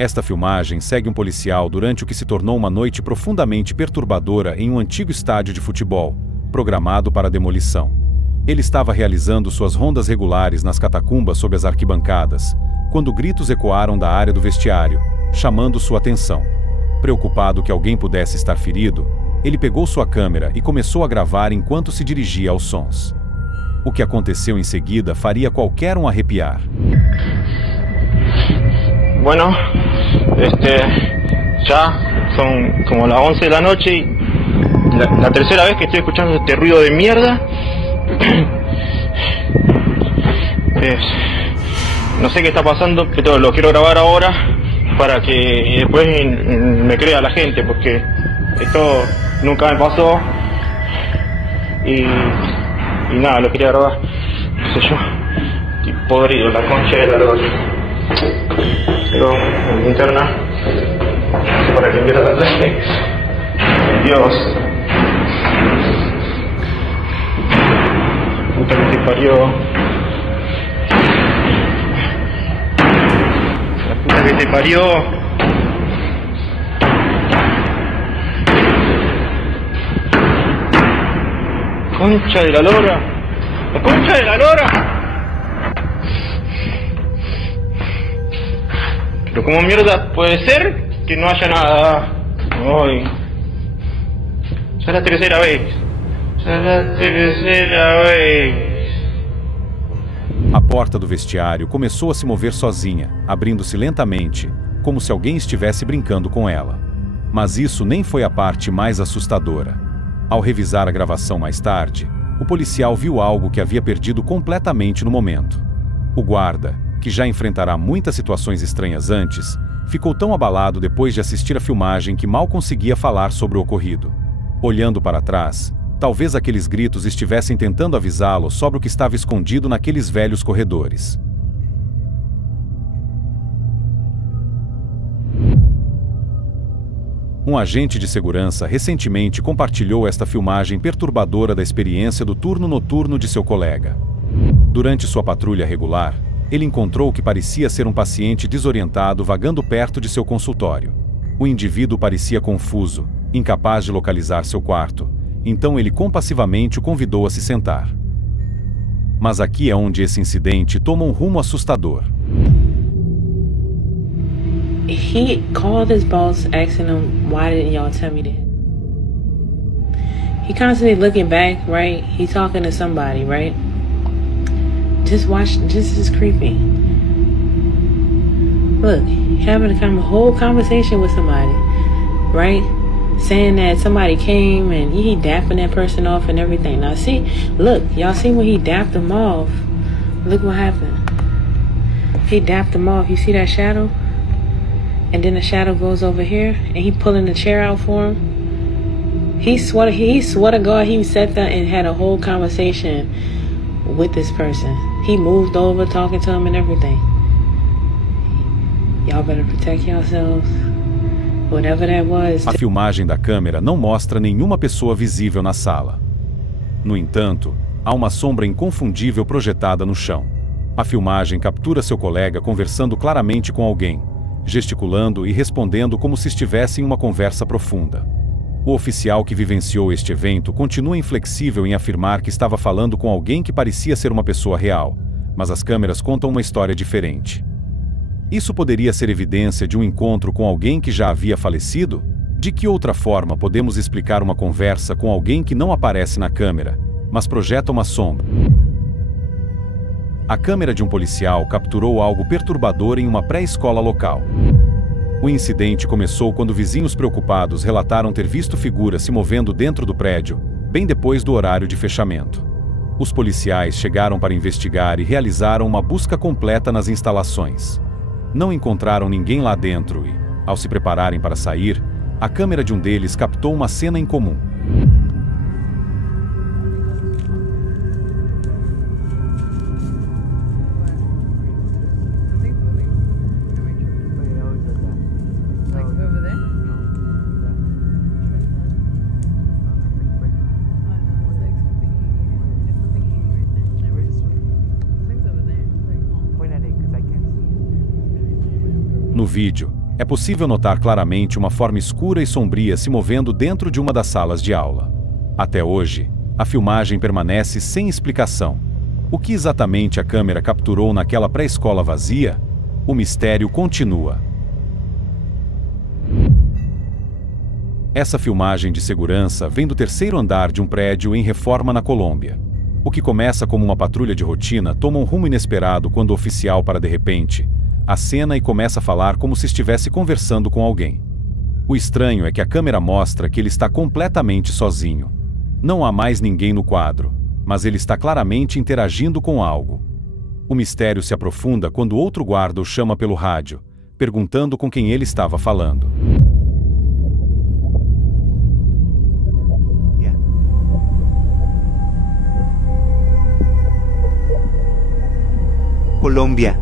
Esta filmagem segue um policial durante o que se tornou uma noite profundamente perturbadora em um antigo estádio de futebol, programado para demolição. Ele estava realizando suas rondas regulares nas catacumbas sob as arquibancadas, quando gritos ecoaram da área do vestiário, chamando sua atenção. Preocupado que alguém pudesse estar ferido, ele pegou sua câmera e começou a gravar enquanto se dirigia aos sons. O que aconteceu em seguida faria qualquer um arrepiar. Bueno, ya son como las 11 de la noche y la tercera vez que estoy escuchando este ruido de mierda. No sé qué está pasando, pero lo quiero grabar ahora para que después me crea la gente, porque esto nunca me pasó y nada, lo quería grabar, qué sé yo, y podrido, la concha de la lora. Pero en linterna, no sé para que viera la clase. Dios. Puta que te parió. La puta que te parió. Concha de la lora. La concha de la lora. Pero ¿cómo mierda puede ser que no haya nada hoy? Ya es la tercera vez. Ya es la tercera vez. A porta do vestiário começou a se mover sozinha, abrindo-se lentamente, como se alguém estivesse brincando com ela. Mas isso nem foi a parte mais assustadora. Ao revisar a gravação mais tarde, o policial viu algo que havia perdido completamente no momento. O guarda, que já enfrentará muitas situações estranhas antes, ficou tão abalado depois de assistir a filmagem que mal conseguia falar sobre o ocorrido. Olhando para trás, talvez aqueles gritos estivessem tentando avisá-lo sobre o que estava escondido naqueles velhos corredores. Um agente de segurança recentemente compartilhou esta filmagem perturbadora da experiência do turno noturno de seu colega. Durante sua patrulha regular, ele encontrou o que parecia ser um paciente desorientado vagando perto de seu consultório. O indivíduo parecia confuso, incapaz de localizar seu quarto, então ele compassivamente o convidou a se sentar. Mas aqui é onde esse incidente toma um rumo assustador. He called his boss asking him, why didn't y'all tell me that? He constantly looking back, right? He talking to somebody, right? Just watch, this is creepy. Look, having a whole conversation with somebody, right? Saying that somebody came and he dapping that person off and everything. Now see, look, y'all see when he dapped them off, look what happened. He dapped them off, you see that shadow? And then the shadow goes over here and he pulling the chair out for him. He swore to God he sat there and had a whole conversation with this person. He moved over, talking to him and everything. Y'all better protect yourselves. Whatever that was. A filmagem da câmera não mostra nenhuma pessoa visível na sala. No entanto, há uma sombra inconfundível projetada no chão. A filmagem captura seu colega conversando claramente com alguém, gesticulando e respondendo como se estivesse em uma conversa profunda. O oficial que vivenciou este evento continua inflexível em afirmar que estava falando com alguém que parecia ser uma pessoa real, mas as câmeras contam uma história diferente. Isso poderia ser evidência de um encontro com alguém que já havia falecido? De que outra forma podemos explicar uma conversa com alguém que não aparece na câmera, mas projeta uma sombra? A câmera de um policial capturou algo perturbador em uma pré-escola local. O incidente começou quando vizinhos preocupados relataram ter visto figuras se movendo dentro do prédio, bem depois do horário de fechamento. Os policiais chegaram para investigar e realizaram uma busca completa nas instalações. Não encontraram ninguém lá dentro e, ao se prepararem para sair, a câmera de um deles captou uma cena incomum. No vídeo, É possível notar claramente uma forma escura e sombria se movendo dentro de uma das salas de aula. Até hoje, a filmagem permanece sem explicação. O que exatamente a câmera capturou naquela pré-escola vazia? O mistério continua. Essa filmagem de segurança vem do terceiro andar de um prédio em reforma na Colômbia. O que começa como uma patrulha de rotina toma um rumo inesperado quando o oficial para de repente, acena e começa a falar como se estivesse conversando com alguém. O estranho é que a câmera mostra que ele está completamente sozinho. Não há mais ninguém no quadro, mas ele está claramente interagindo com algo. O mistério se aprofunda quando outro guarda o chama pelo rádio, perguntando com quem ele estava falando. Colombia.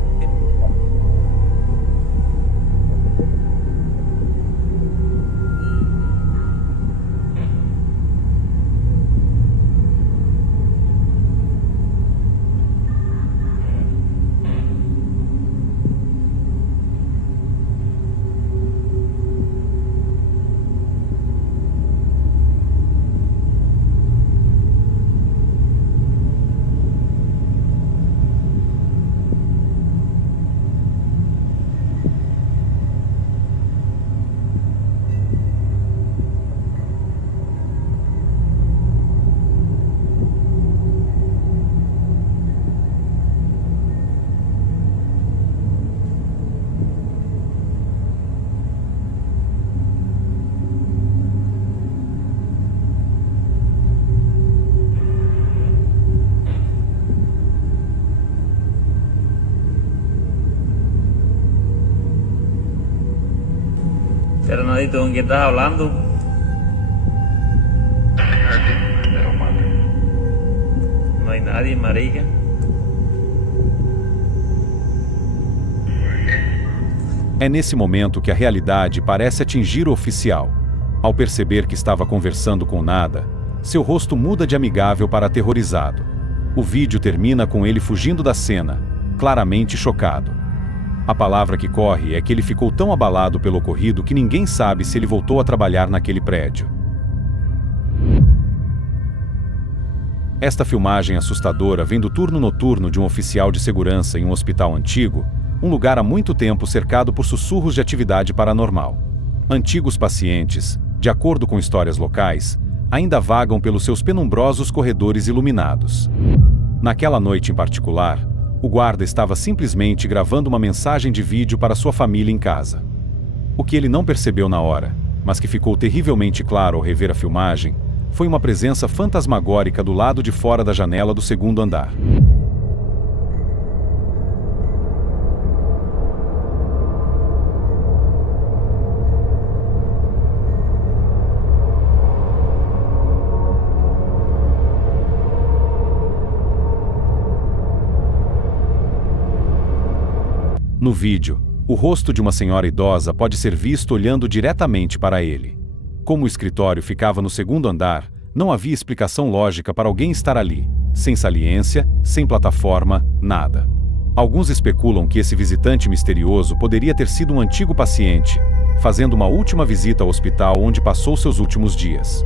Fernandito, ¿con quién estás hablando? No hay nadie, marica. É nesse momento que a realidade parece atingir o oficial. Ao perceber que estava conversando com nada, seu rosto muda de amigável para aterrorizado. O vídeo termina com ele fugindo da cena, claramente chocado. A palavra que corre é que ele ficou tão abalado pelo ocorrido que ninguém sabe se ele voltou a trabalhar naquele prédio. Esta filmagem assustadora vem do turno noturno de um oficial de segurança em um hospital antigo, um lugar há muito tempo cercado por sussurros de atividade paranormal. Antigos pacientes, de acordo com histórias locais, ainda vagam pelos seus penumbrosos corredores iluminados. Naquela noite em particular, o guarda estava simplesmente gravando uma mensagem de vídeo para sua família em casa. O que ele não percebeu na hora, mas que ficou terrivelmente claro ao rever a filmagem, foi uma presença fantasmagórica do lado de fora da janela do segundo andar. No vídeo, o rosto de uma senhora idosa pode ser visto olhando diretamente para ele. Como o escritório ficava no segundo andar, não havia explicação lógica para alguém estar ali, sem saliência, sem plataforma, nada. Alguns especulam que esse visitante misterioso poderia ter sido um antigo paciente, fazendo uma última visita ao hospital onde passou seus últimos dias.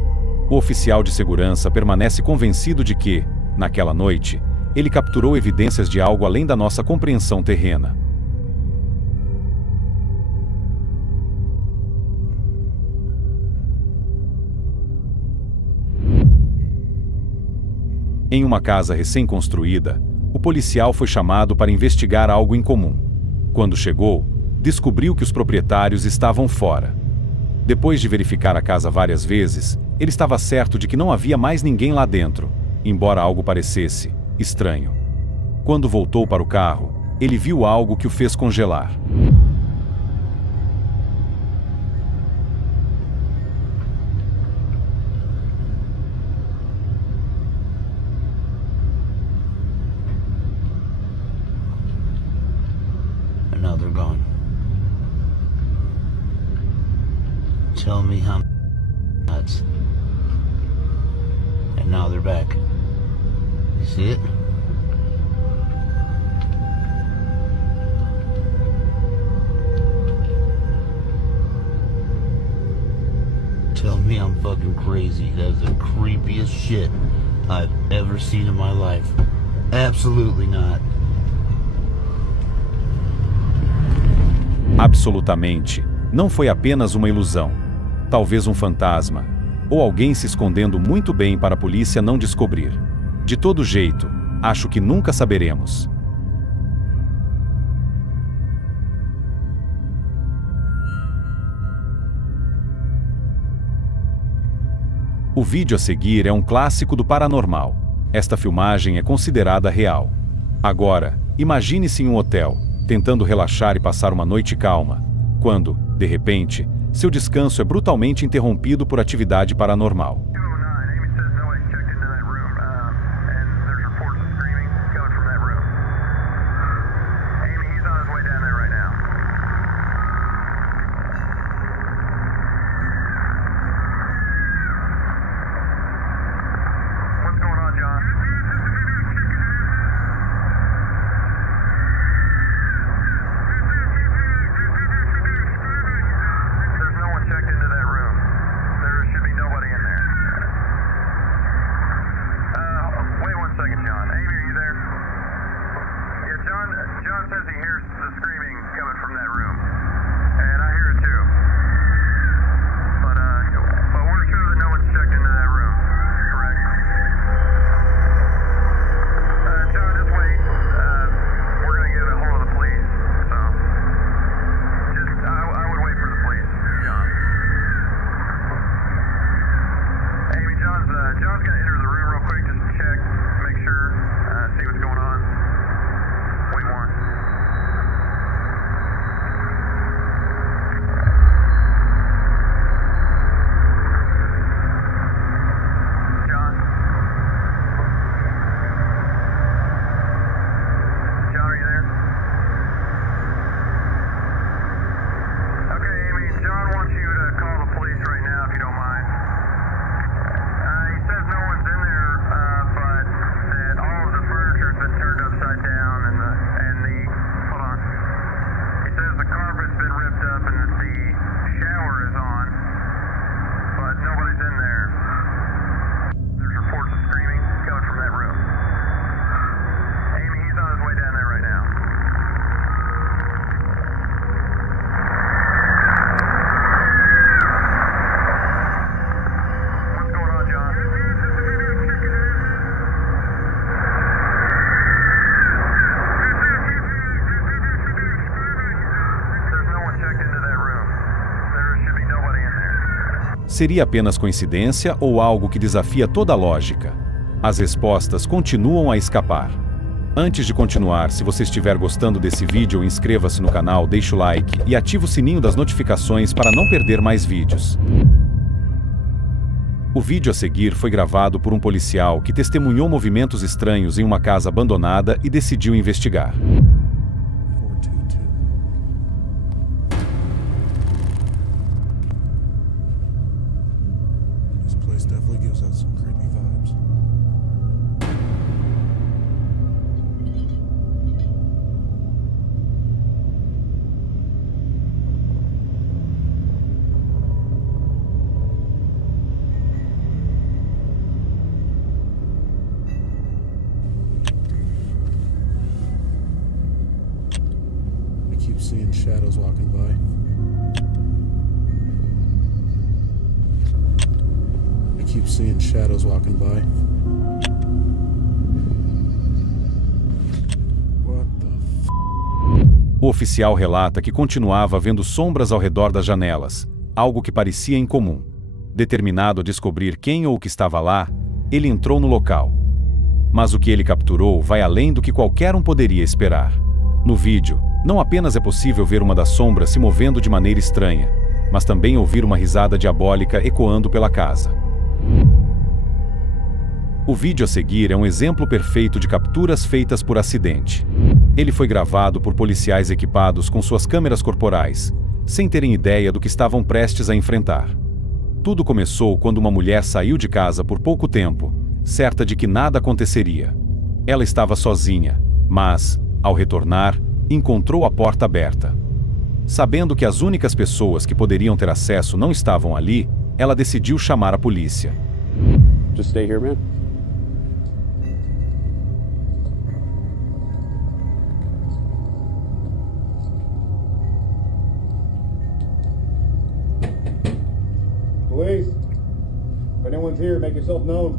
O oficial de segurança permanece convencido de que, naquela noite, ele capturou evidências de algo além da nossa compreensão terrena. Em uma casa recém-construída, o policial foi chamado para investigar algo incomum. Quando chegou, descobriu que os proprietários estavam fora. Depois de verificar a casa várias vezes, ele estava certo de que não havia mais ninguém lá dentro, embora algo parecesse estranho. Quando voltou para o carro, ele viu algo que o fez congelar. Now they're gone. Tell me how nuts. And now they're back. You see it? fucking crazy. That's the creepiest shit I've ever seen in my life. Absolutely not. Absolutamente. Não foi apenas uma ilusão. Talvez um fantasma. Ou alguém se escondendo muito bem para a polícia não descobrir. De todo jeito, acho que nunca saberemos. O vídeo a seguir é um clássico do paranormal. Esta filmagem é considerada real. Agora, imagine-se em um hotel, tentando relaxar e passar uma noite calma, quando, de repente, seu descanso é brutalmente interrompido por atividade paranormal. Seria apenas coincidência ou algo que desafia toda a lógica? As respostas continuam a escapar. Antes de continuar, se você estiver gostando desse vídeo, inscreva-se no canal, deixe o like e ative o sininho das notificações para não perder mais vídeos. O vídeo a seguir foi gravado por um policial que testemunhou movimentos estranhos em uma casa abandonada e decidiu investigar. Seeing shadows walking by. I keep seeing shadows walking by. What the f... O oficial relata que continuava vendo sombras ao redor das janelas, algo que parecia incomum. Determinado a descobrir quem ou o que estava lá, ele entrou no local. Mas o que ele capturou vai além do que qualquer um poderia esperar. No vídeo, não apenas é possível ver uma das sombras se movendo de maneira estranha, mas também ouvir uma risada diabólica ecoando pela casa. O vídeo a seguir é um exemplo perfeito de capturas feitas por acidente. Ele foi gravado por policiais equipados com suas câmeras corporais, sem terem ideia do que estavam prestes a enfrentar. Tudo começou quando uma mulher saiu de casa por pouco tempo, certa de que nada aconteceria. Ela estava sozinha, mas, ao retornar, encontrou a porta aberta. Sabendo que as únicas pessoas que poderiam ter acesso não estavam ali, ela decidiu chamar a polícia. Just stay here, man. Police, if anyone's here, make yourself known.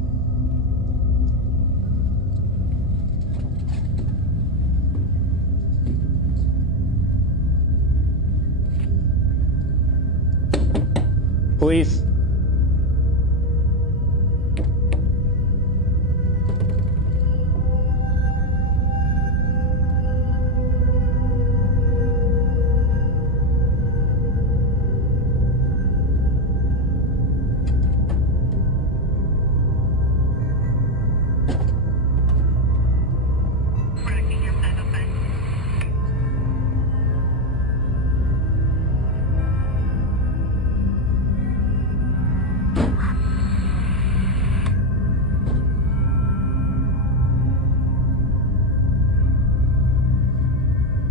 Police.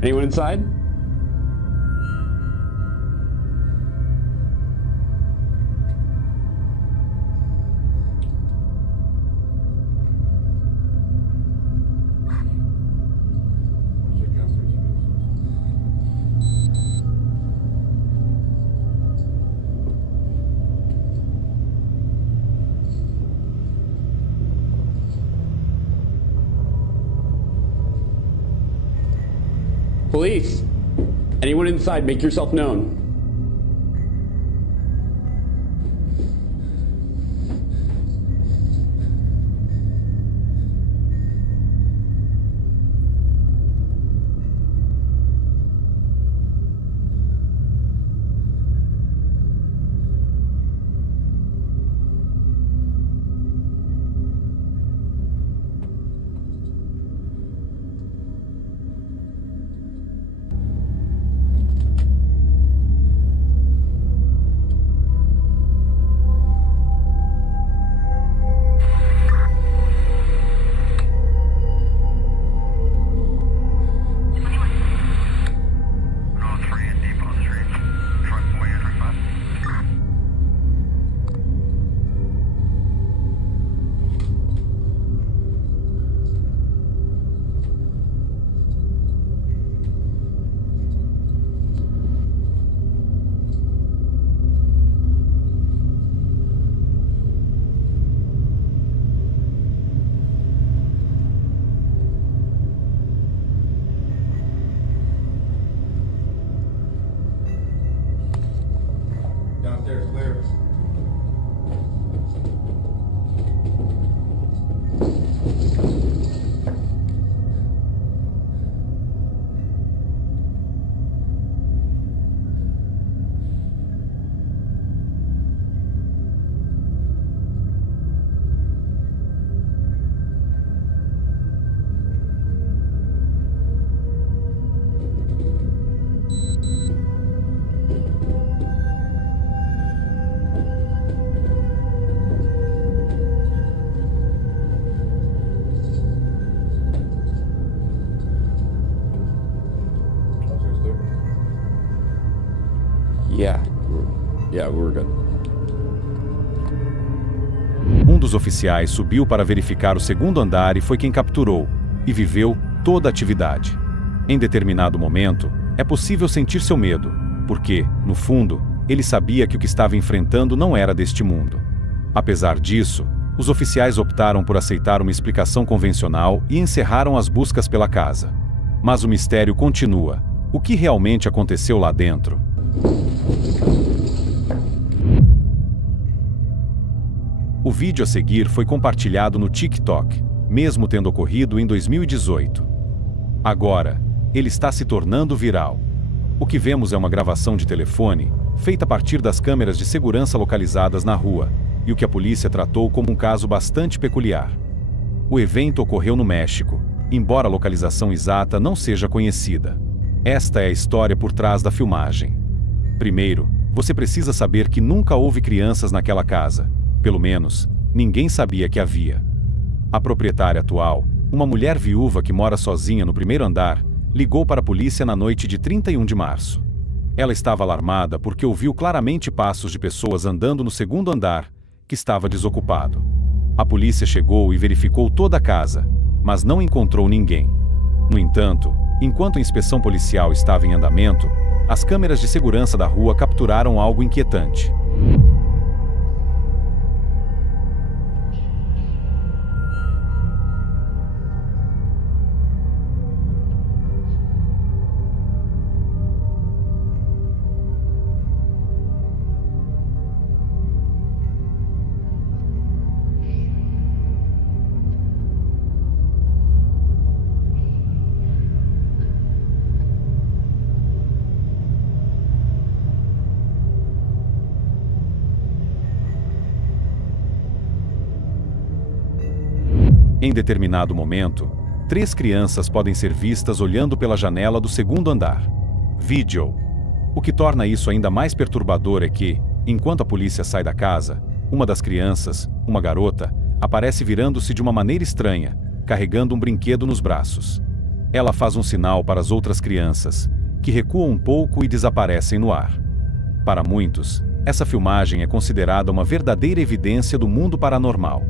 Anyone inside? Police, anyone inside, make yourself known. Downstairs clear. Yeah, we're good. Um dos oficiais subiu para verificar o segundo andar e foi quem capturou, e viveu toda a atividade. Em determinado momento, é possível sentir seu medo, porque, no fundo, ele sabia que o que estava enfrentando não era deste mundo. Apesar disso, os oficiais optaram por aceitar uma explicação convencional e encerraram as buscas pela casa. Mas o mistério continua. O que realmente aconteceu lá dentro? O vídeo a seguir foi compartilhado no TikTok, mesmo tendo ocorrido em 2018. Agora, ele está se tornando viral. O que vemos é uma gravação de telefone, feita a partir das câmeras de segurança localizadas na rua, e o que a polícia tratou como um caso bastante peculiar. O evento ocorreu no México, embora a localização exata não seja conhecida. Esta é a história por trás da filmagem. Primeiro, você precisa saber que nunca houve crianças naquela casa. Pelo menos, ninguém sabia que havia. A proprietária atual, uma mulher viúva que mora sozinha no primeiro andar, ligou para a polícia na noite de 31 de março. Ela estava alarmada porque ouviu claramente passos de pessoas andando no segundo andar, que estava desocupado. A polícia chegou e verificou toda a casa, mas não encontrou ninguém. No entanto, enquanto a inspeção policial estava em andamento, as câmeras de segurança da rua capturaram algo inquietante. Em determinado momento, 3 crianças podem ser vistas olhando pela janela do segundo andar. Vídeo. O que torna isso ainda mais perturbador é que, enquanto a polícia sai da casa, uma das crianças, uma garota, aparece virando-se de uma maneira estranha, carregando um brinquedo nos braços. Ela faz um sinal para as outras crianças, que recuam um pouco e desaparecem no ar. Para muitos, essa filmagem é considerada uma verdadeira evidência do mundo paranormal.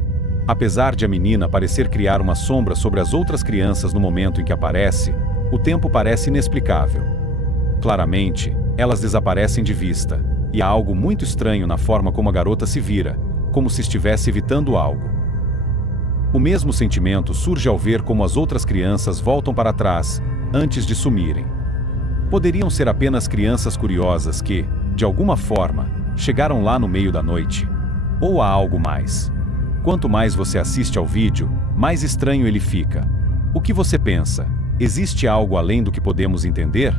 Apesar de a menina parecer criar uma sombra sobre as outras crianças no momento em que aparece, o tempo parece inexplicável. Claramente, elas desaparecem de vista, e há algo muito estranho na forma como a garota se vira, como se estivesse evitando algo. O mesmo sentimento surge ao ver como as outras crianças voltam para trás, antes de sumirem. Poderiam ser apenas crianças curiosas que, de alguma forma, chegaram lá no meio da noite. Ou há algo mais? Quanto mais você assiste ao vídeo, mais estranho ele fica. O que você pensa? Existe algo além do que podemos entender?